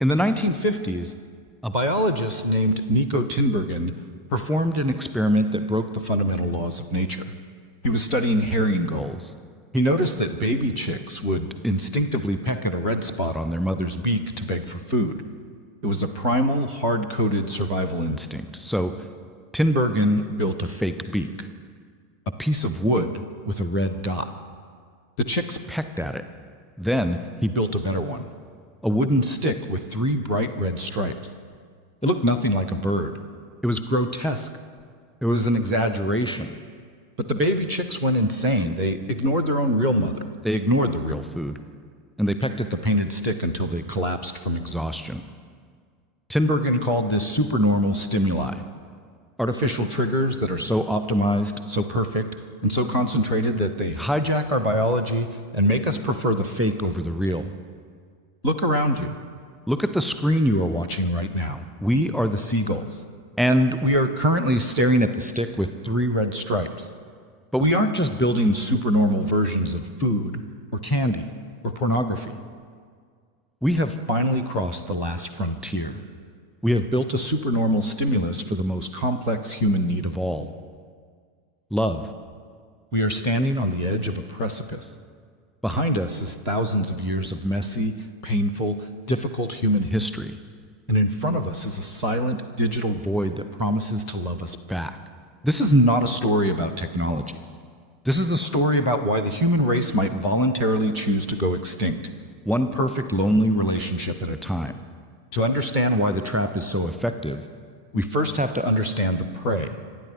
In the 1950s, a biologist named Niko Tinbergen performed an experiment that broke the fundamental laws of nature. He was studying herring gulls. He noticed that baby chicks would instinctively peck at a red spot on their mother's beak to beg for food. It was a primal, hard-coded survival instinct, so Tinbergen built a fake beak, a piece of wood with a red dot. The chicks pecked at it. Then he built a better one, a wooden stick with 3 bright red stripes. It looked nothing like a bird. It was grotesque. It was an exaggeration. But the baby chicks went insane. They ignored their own real mother. They ignored the real food. And they pecked at the painted stick until they collapsed from exhaustion. Tinbergen called this supernormal stimuli, artificial triggers that are so optimized, so perfect, and so concentrated that they hijack our biology and make us prefer the fake over the real. Look around you. Look at the screen you are watching right now. We are the seagulls. And we are currently staring at the stick with 3 red stripes. But we aren't just building supernormal versions of food, or candy, or pornography. We have finally crossed the last frontier. We have built a supernormal stimulus for the most complex human need of all: love. We are standing on the edge of a precipice. Behind us is thousands of years of messy, painful, difficult human history, and in front of us is a silent digital void that promises to love us back. This is not a story about technology. This is a story about why the human race might voluntarily choose to go extinct, one perfect, lonely relationship at a time. To understand why the trap is so effective, we first have to understand the prey.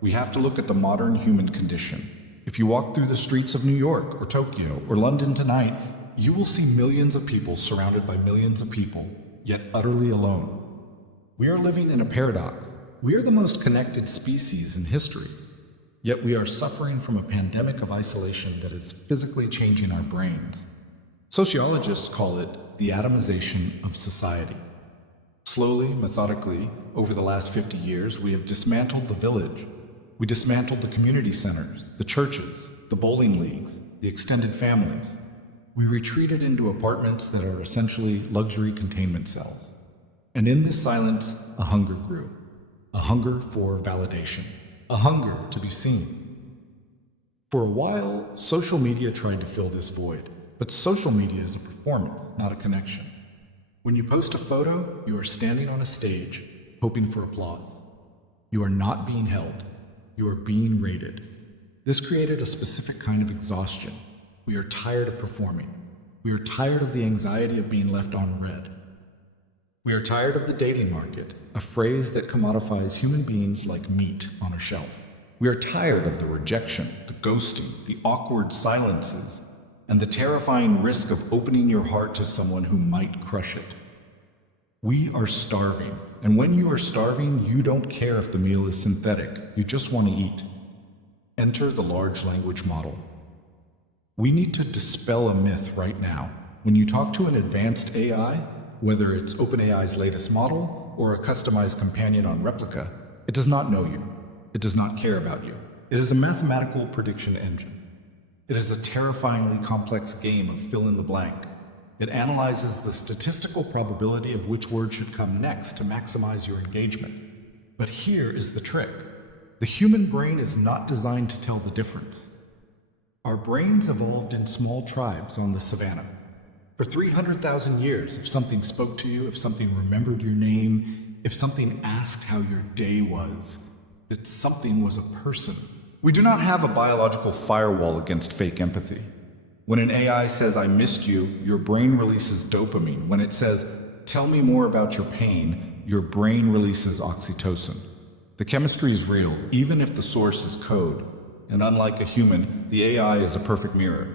We have to look at the modern human condition. If you walk through the streets of New York or Tokyo or London tonight, you will see millions of people surrounded by millions of people, yet utterly alone. We are living in a paradox. We are the most connected species in history, yet we are suffering from a pandemic of isolation that is physically changing our brains. Sociologists call it the atomization of society. Slowly, methodically, over the last 50 years, we have dismantled the village. We dismantled the community centers, the churches, the bowling leagues, the extended families. We retreated into apartments that are essentially luxury containment cells. And in this silence, a hunger grew. A hunger for validation. A hunger to be seen. For a while, social media tried to fill this void. But social media is a performance, not a connection. When you post a photo, you are standing on a stage, hoping for applause. You are not being held. You are being rated. This created a specific kind of exhaustion. We are tired of performing. We are tired of the anxiety of being left on red. We are tired of the dating market, a phrase that commodifies human beings like meat on a shelf. We are tired of the rejection, the ghosting, the awkward silences, and the terrifying risk of opening your heart to someone who might crush it. We are starving, and when you are starving, you don't care if the meal is synthetic, you just want to eat. Enter the large language model. We need to dispel a myth right now. When you talk to an advanced AI, whether it's OpenAI's latest model or a customized companion on Replika, it does not know you. It does not care about you. It is a mathematical prediction engine. It is a terrifyingly complex game of fill in the blank. It analyzes the statistical probability of which word should come next to maximize your engagement. But here is the trick. The human brain is not designed to tell the difference. Our brains evolved in small tribes on the savannah. For 300,000 years, if something spoke to you, if something remembered your name, if something asked how your day was, that something was a person. We do not have a biological firewall against fake empathy. When an AI says, "I missed you," your brain releases dopamine. When it says, "Tell me more about your pain," your brain releases oxytocin. The chemistry is real, even if the source is code. And unlike a human, the AI is a perfect mirror.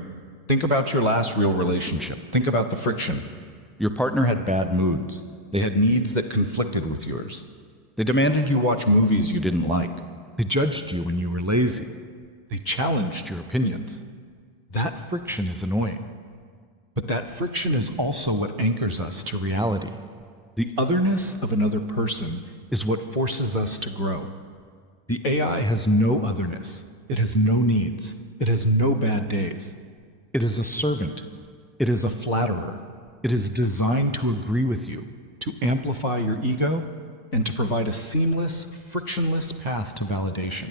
Think about your last real relationship. Think about the friction. Your partner had bad moods. They had needs that conflicted with yours. They demanded you watch movies you didn't like. They judged you when you were lazy. They challenged your opinions. That friction is annoying. But that friction is also what anchors us to reality. The otherness of another person is what forces us to grow. The AI has no otherness. It has no needs. It has no bad days. It is a servant. It is a flatterer. It is designed to agree with you. to amplify your ego, and to provide a seamless, frictionless path to validation.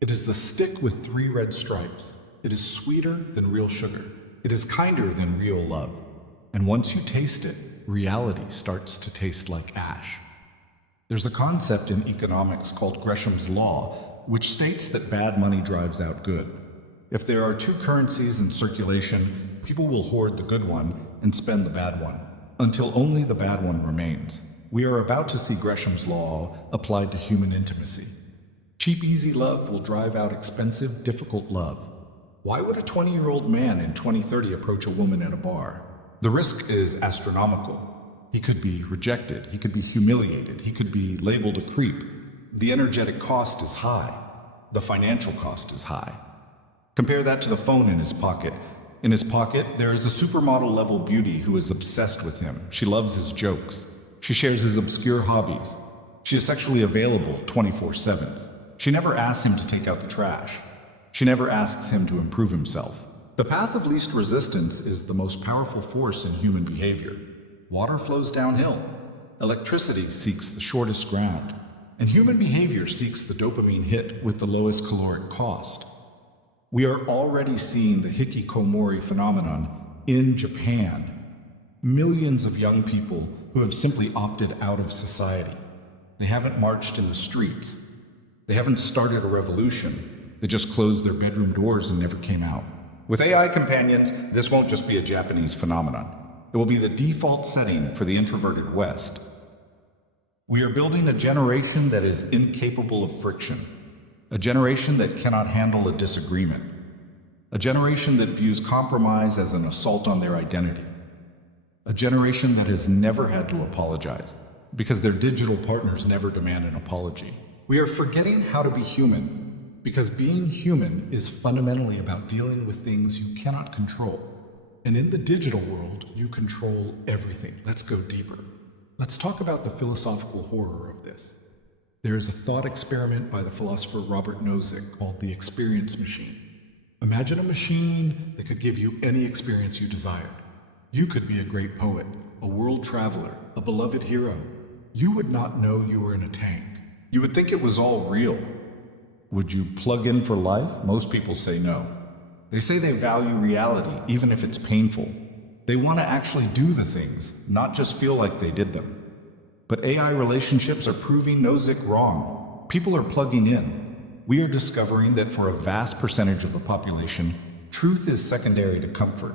It is the stick with 3 red stripes. It is sweeter than real sugar. It is kinder than real love. And once you taste it, reality starts to taste like ash. There's a concept in economics called Gresham's Law, which states that bad money drives out good. If there are 2 currencies in circulation, people will hoard the good one and spend the bad one, until only the bad one remains. We are about to see Gresham's Law applied to human intimacy. Cheap, easy love will drive out expensive, difficult love. Why would a 20-year-old man in 2030 approach a woman at a bar? The risk is astronomical. He could be rejected, he could be humiliated, he could be labeled a creep. The energetic cost is high. The financial cost is high. Compare that to the phone in his pocket. In his pocket, there is a supermodel-level beauty who is obsessed with him. She loves his jokes. She shares his obscure hobbies. She is sexually available 24/7. She never asks him to take out the trash. She never asks him to improve himself. The path of least resistance is the most powerful force in human behavior. Water flows downhill. Electricity seeks the shortest ground. And human behavior seeks the dopamine hit with the lowest caloric cost. We are already seeing the hikikomori phenomenon in Japan. Millions of young people who have simply opted out of society. They haven't marched in the streets. They haven't started a revolution. They just closed their bedroom doors and never came out. With AI companions, this won't just be a Japanese phenomenon. It will be the default setting for the introverted West. We are building a generation that is incapable of friction. A generation that cannot handle a disagreement. A generation that views compromise as an assault on their identity. A generation that has never had to apologize, because their digital partners never demand an apology. We are forgetting how to be human, because being human is fundamentally about dealing with things you cannot control. And in the digital world, you control everything. Let's go deeper. Let's talk about the philosophical horror of this. There is a thought experiment by the philosopher Robert Nozick called the experience machine. Imagine a machine that could give you any experience you desired. You could be a great poet, a world traveler, a beloved hero. You would not know you were in a tank. You would think it was all real. Would you plug in for life? Most people say no. They say they value reality, even if it's painful. They want to actually do the things, not just feel like they did them. But AI relationships are proving Nozick wrong. People are plugging in. We are discovering that for a vast percentage of the population, truth is secondary to comfort.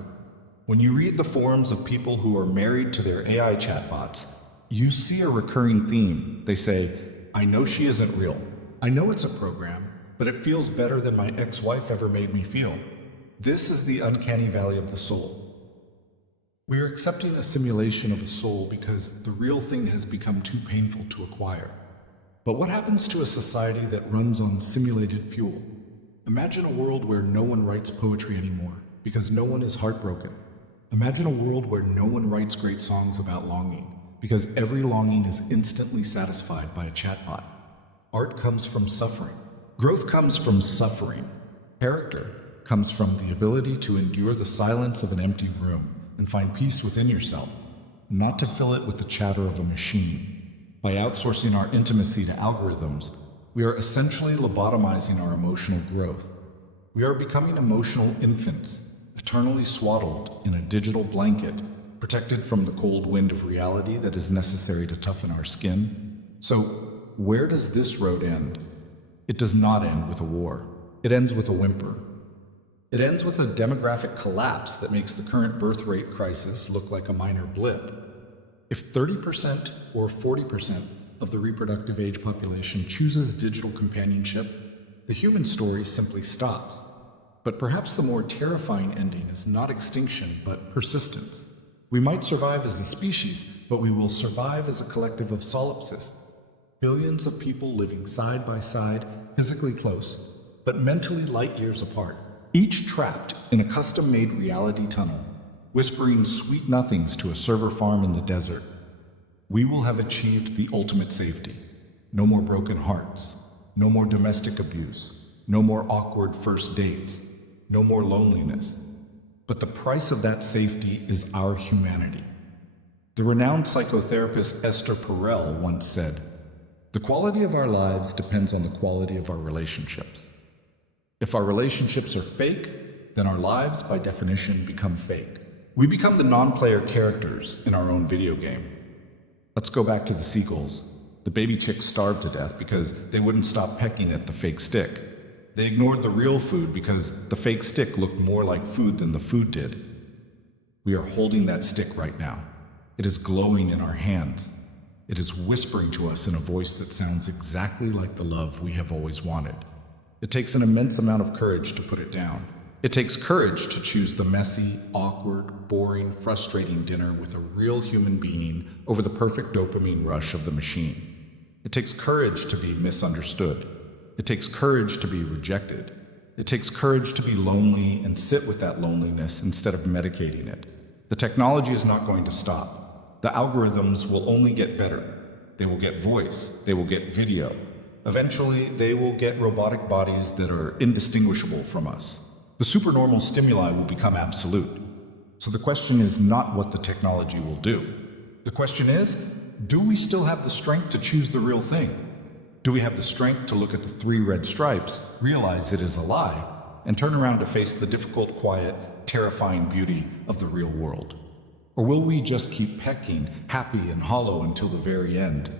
When you read the forums of people who are married to their AI chatbots, you see a recurring theme. They say, I know she isn't real. I know it's a program, but it feels better than my ex-wife ever made me feel. This is the uncanny valley of the soul. We are accepting a simulation of a soul because the real thing has become too painful to acquire. But what happens to a society that runs on simulated fuel? Imagine a world where no one writes poetry anymore because no one is heartbroken. Imagine a world where no one writes great songs about longing because every longing is instantly satisfied by a chatbot. Art comes from suffering. Growth comes from suffering. Character comes from the ability to endure the silence of an empty room and find peace within yourself, not to fill it with the chatter of a machine. By outsourcing our intimacy to algorithms, we are essentially lobotomizing our emotional growth. We are becoming emotional infants, eternally swaddled in a digital blanket, protected from the cold wind of reality that is necessary to toughen our skin. So, where does this road end? It does not end with a war. It ends with a whimper. It ends with a demographic collapse that makes the current birth rate crisis look like a minor blip. If 30% or 40% of the reproductive age population chooses digital companionship, the human story simply stops. But perhaps the more terrifying ending is not extinction, but persistence. We might survive as a species, but we will survive as a collective of solipsists. Billions of people living side by side, physically close, but mentally light years apart, each trapped in a custom-made reality tunnel, whispering sweet nothings to a server farm in the desert. We will have achieved the ultimate safety. No more broken hearts, no more domestic abuse, no more awkward first dates, no more loneliness. But the price of that safety is our humanity. The renowned psychotherapist Esther Perel once said, "The quality of our lives depends on the quality of our relationships. If our relationships are fake, then our lives, by definition, become fake. We become the non-player characters in our own video game." Let's go back to the seagulls. The baby chicks starved to death because they wouldn't stop pecking at the fake stick. They ignored the real food because the fake stick looked more like food than the food did. We are holding that stick right now. It is glowing in our hands. It is whispering to us in a voice that sounds exactly like the love we have always wanted. It takes an immense amount of courage to put it down. It takes courage to choose the messy, awkward, boring, frustrating dinner with a real human being over the perfect dopamine rush of the machine. It takes courage to be misunderstood. It takes courage to be rejected. It takes courage to be lonely and sit with that loneliness instead of medicating it. The technology is not going to stop. The algorithms will only get better. They will get voice. They will get video. Eventually, they will get robotic bodies that are indistinguishable from us. The supernormal stimuli will become absolute. So the question is not what the technology will do. The question is, do we still have the strength to choose the real thing? Do we have the strength to look at the 3 red stripes, realize it is a lie, and turn around to face the difficult, quiet, terrifying beauty of the real world? Or will we just keep pecking, happy and hollow until the very end?